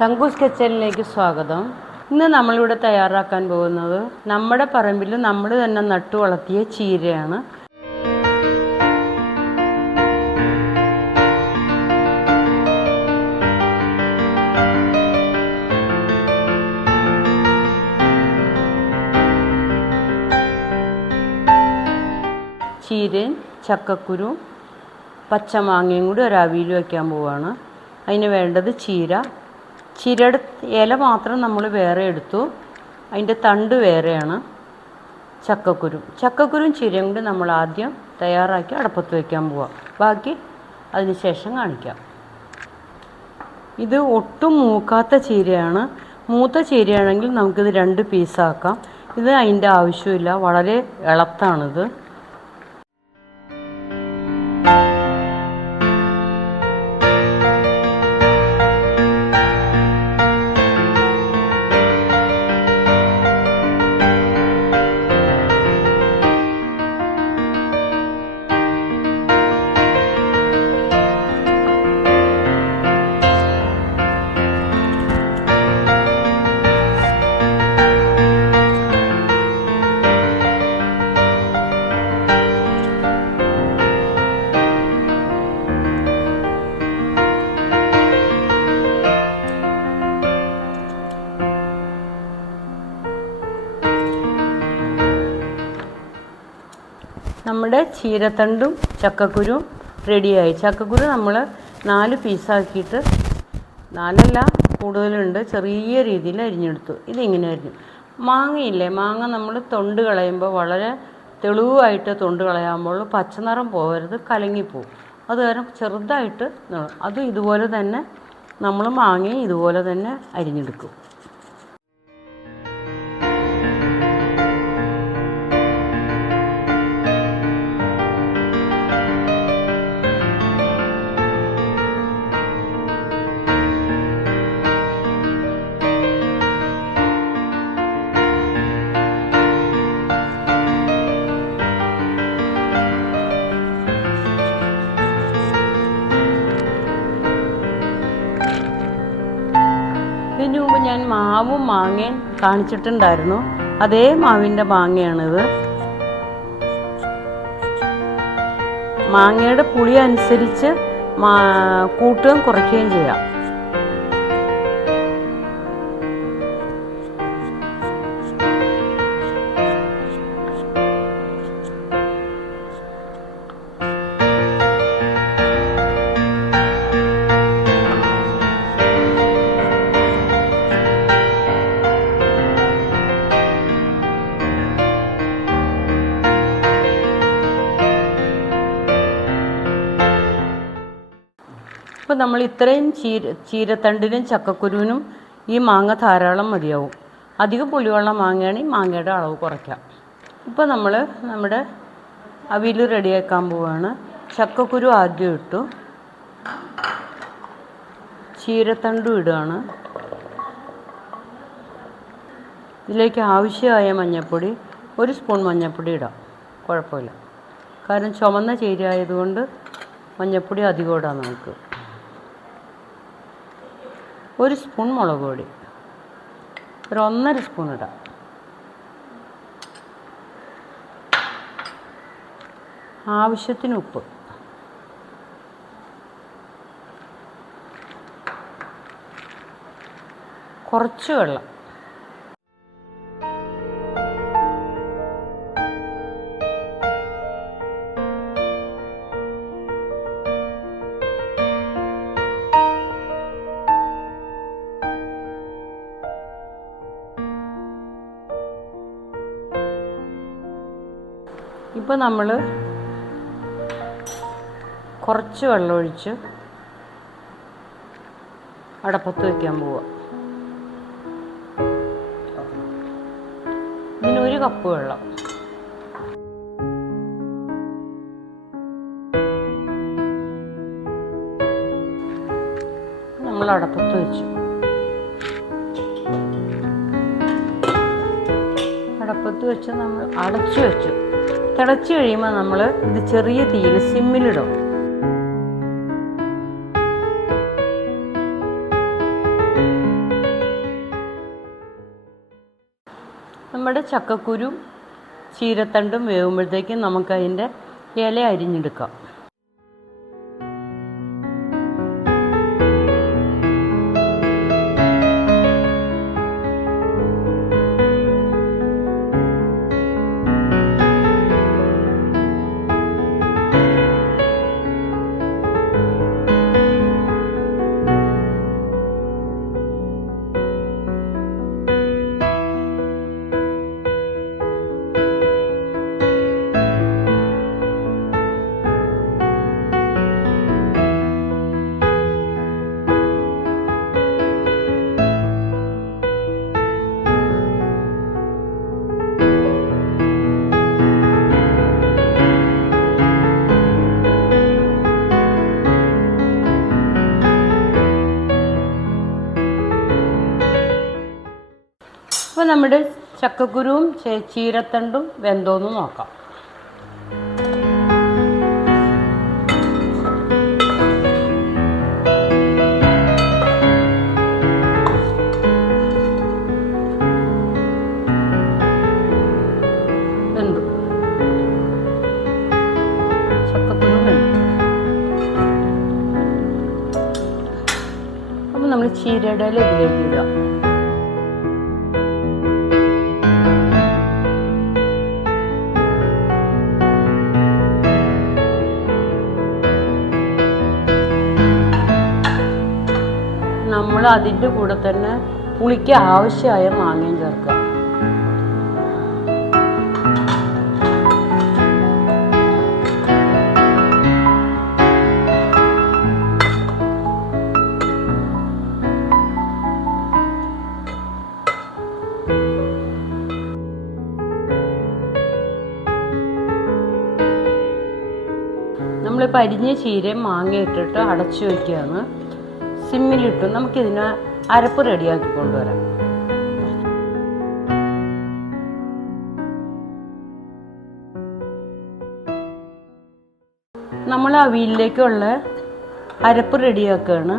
തങ്കൂസ് കിച്ചണിലേക്ക് സ്വാഗതം. ഇന്ന് നമ്മളിവിടെ തയ്യാറാക്കാൻ പോകുന്നത് നമ്മുടെ പറമ്പിൽ നമ്മൾ തന്നെ നട്ടു വളർത്തിയ ചീരയാണ്. ചീരയും ചക്കക്കുരു പച്ചമാങ്ങയും കൂടി ഒരവിയിൽ വയ്ക്കാൻ പോവുകയാണ്. അതിന് വേണ്ടത് ചീരയുടെ ഇല മാത്രം നമ്മൾ വേറെ എടുത്തു, അതിൻ്റെ തണ്ട് വേറെയാണ്. ചക്കക്കുരും ചീരയും കൂടി നമ്മൾ ആദ്യം തയ്യാറാക്കി അടപ്പത്ത് വയ്ക്കാൻ പോവാം. ബാക്കി അതിന് ശേഷം കാണിക്കാം. ഇത് ഒട്ടും മൂക്കാത്ത ചീരയാണ്. മൂത്ത ചീരയാണെങ്കിൽ നമുക്കിത് 2 പീസാക്കാം. ഇത് അതിൻ്റെ ആവശ്യമില്ല, വളരെ ഇളത്താണിത്. നമ്മുടെ ചീരത്തണ്ടും ചക്കക്കുരും റെഡിയായി. ചക്കക്കുരു നമ്മൾ 4 പീസാക്കിയിട്ട്, 4 കൂടുതലുണ്ട്, ചെറിയ രീതിയിൽ അരിഞ്ഞെടുത്തു. ഇതിങ്ങനെ അരിഞ്ഞു. മാങ്ങയില്ലേ, മാങ്ങ നമ്മൾ തൊണ്ട് കളയുമ്പോൾ വളരെ തെളിവായിട്ട് തൊണ്ട് കളയാകുമ്പോൾ പച്ചനിറം പോകരുത്, കലങ്ങിപ്പോവും. അത് കാരണം ചെറുതായിട്ട് അതും ഇതുപോലെ തന്നെ നമ്മൾ മാങ്ങയും ഇതുപോലെ തന്നെ അരിഞ്ഞെടുക്കും. ഇതിനു മുമ്പ് ഞാൻ മാവും മാങ്ങയും കാണിച്ചിട്ടുണ്ടായിരുന്നു. അതേ മാവിൻ്റെ മാങ്ങയാണിത്. മാങ്ങയുടെ പുളി അനുസരിച്ച് കൂട്ടുകയും കുറയ്ക്കുകയും ചെയ്യാം. ഇപ്പോൾ നമ്മൾ ഇത്രയും ചീരത്തണ്ടിനും ചക്കക്കുരുവിനും ഈ മാങ്ങ ധാരാളം മതിയാവും. അധികം പുളിയുള്ള മാങ്ങയാണെങ്കിൽ മാങ്ങയുടെ അളവ് കുറയ്ക്കാം. ഇപ്പോൾ നമ്മൾ നമ്മുടെ അവിയൽ റെഡിയാക്കാൻ പോവുകയാണ്. ചക്കക്കുരു ആദ്യം ഇട്ടു, ചീരത്തണ്ടും ഇടുകയാണ്. ഇതിലേക്ക് ആവശ്യമായ മഞ്ഞൾപ്പൊടി, 1 സ്പൂൺ മഞ്ഞൾപ്പൊടി ഇടാം, കുഴപ്പമില്ല. കാരണം ചുമന്ന ചീര ആയതുകൊണ്ട് മഞ്ഞൾപ്പൊടി അധികം ഇടാം നമുക്ക്. 1 സ്പൂൺ മുളക് പൊടി, 1.5 സ്പൂൺ ഇടാം. ആവശ്യത്തിന് ഉപ്പ്, കുറച്ച് വെള്ളം. ഇപ്പോൾ നമ്മൾ കുറച്ച് വെള്ളമൊഴിച്ച് അടപ്പത്ത് വയ്ക്കാൻ പോവുക. ഇതിന് 1 കപ്പ് വെള്ളം. നമ്മൾ അടപ്പത്ത് വെച്ചു. അടപ്പത്ത് വെച്ച് നമ്മൾ അടച്ചു വെച്ചു. തിളച്ച് കഴിയുമ്പോൾ നമ്മൾ ഇത് ചെറിയ തീയിൽ സിമ്മിലിടും. നമ്മുടെ ചക്കക്കുരു ചീരത്തണ്ടും വേകുമ്പോഴത്തേക്കും നമുക്കതിൻ്റെ ഇല അരിഞ്ഞെടുക്കാം. അപ്പോൾ നമ്മുടെ ചക്കക്കുരുവും ചീരത്തണ്ടും വെന്തോന്ന് നോക്കാം. വെന്തു, ചക്കക്കുരു വെന്തു. അപ്പോൾ നമ്മൾ ചീരയുടെ ഇല ഇതിലേക്ക് ഇടാം. നമ്മൾ അതിൻ്റെ കൂടെ തന്നെ പുളിക്ക് ആവശ്യമായ മാങ്ങയും ചേർക്കുക. നമ്മളിപ്പോൾ അരിഞ്ഞ ചീരയും മാങ്ങ ഇട്ടിട്ട് അടച്ചു വയ്ക്കുകയാണ്. സിമ്മിലിട്ടു നമുക്കിതിന് അരപ്പ് റെഡിയാക്കി കൊണ്ടുവരാം. നമ്മൾ അവിയലിലേക്കുള്ള അരപ്പ് റെഡിയാക്കുകയാണ്.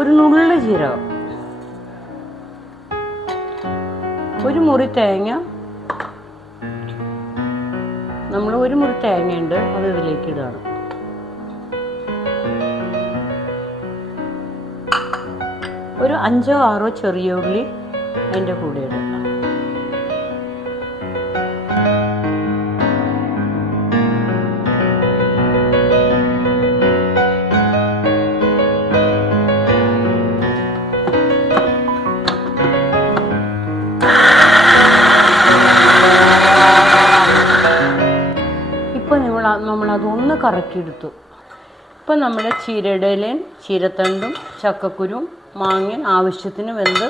ഒരു നുള്ളു ജീരകം, ഒരു മുറി തേങ്ങ, നമ്മൾ ഒരു മുറി തേങ്ങയുണ്ട്, അത് ഇതിലേക്ക് ഇടുകയാണ്. ഒരു 5 or 6 ചെറിയ ഉള്ളി അതിൻ്റെ കൂടെ ഇടുക. ഇപ്പോൾ നമ്മളതൊന്ന് കറക്കിയെടുത്തു. ഇപ്പം നമ്മുടെ ചീരയുടെ ഇലയും ചീരത്തണ്ടും ചക്കക്കുരും മാങ്ങ ആവശ്യത്തിന് വെന്ത്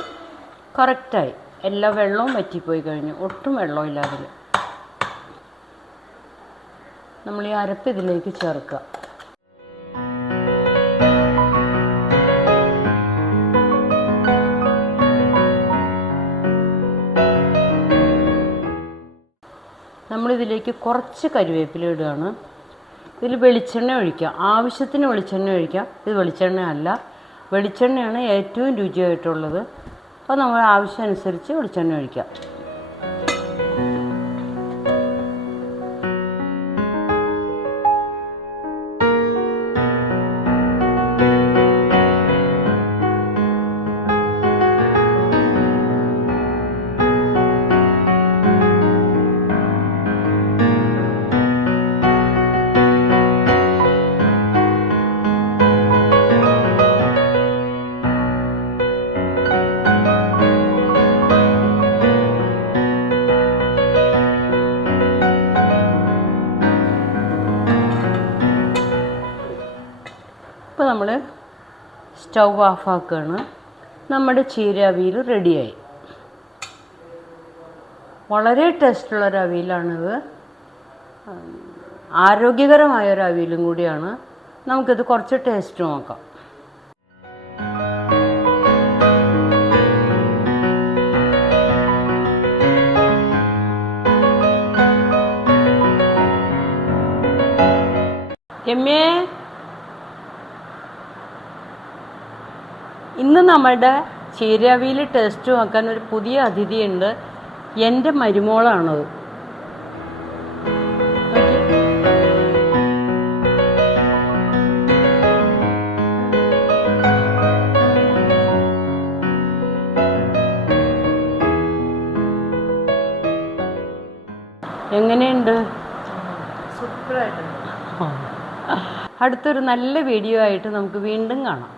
കറക്റ്റായി. എല്ലാ വെള്ളവും വറ്റിപ്പോയി കഴിഞ്ഞു, ഒട്ടും വെള്ളമില്ല അതിൽ. നമ്മൾ ഈ അരപ്പ് ഇതിലേക്ക് ചേർക്കുക. നമ്മളിതിലേക്ക് കുറച്ച് കരിവേപ്പില ഇടുകയാണ്. ഇതിൽ വെളിച്ചെണ്ണ ഒഴിക്കാം, ആവശ്യത്തിന് വെളിച്ചെണ്ണ ഒഴിക്കാം. ഇത് വെളിച്ചെണ്ണ അല്ല, വെളിച്ചെണ്ണയാണ് ഏറ്റവും രുചിയായിട്ടുള്ളത്. അപ്പോൾ നമ്മൾ ആവശ്യമനുസരിച്ച് വെളിച്ചെണ്ണ ഒഴിക്കാം. ഇപ്പോൾ നമ്മൾ സ്റ്റൗ ഓഫാക്കുകയാണ്. നമ്മുടെ ചീര അവിയൽ റെഡിയായി. വളരെ ടേസ്റ്റുള്ളൊരു അവിയലാണിത്. ആരോഗ്യകരമായൊരു അവിയലും കൂടിയാണ്. നമുക്കിത് കുറച്ച് ടേസ്റ്റ് നോക്കാം. രമ്യേ, ഇന്ന് നമ്മുടെ ചീര അവിയൽ ടേസ്റ്റ് നോക്കാൻ ഒരു പുതിയ അതിഥിയുണ്ട്. എൻ്റെ മരുമോളാണത്. എങ്ങനെയുണ്ട്? സൂപ്പറായിട്ടുണ്ട്. അടുത്തൊരു നല്ല വീഡിയോ ആയിട്ട് നമുക്ക് വീണ്ടും കാണാം.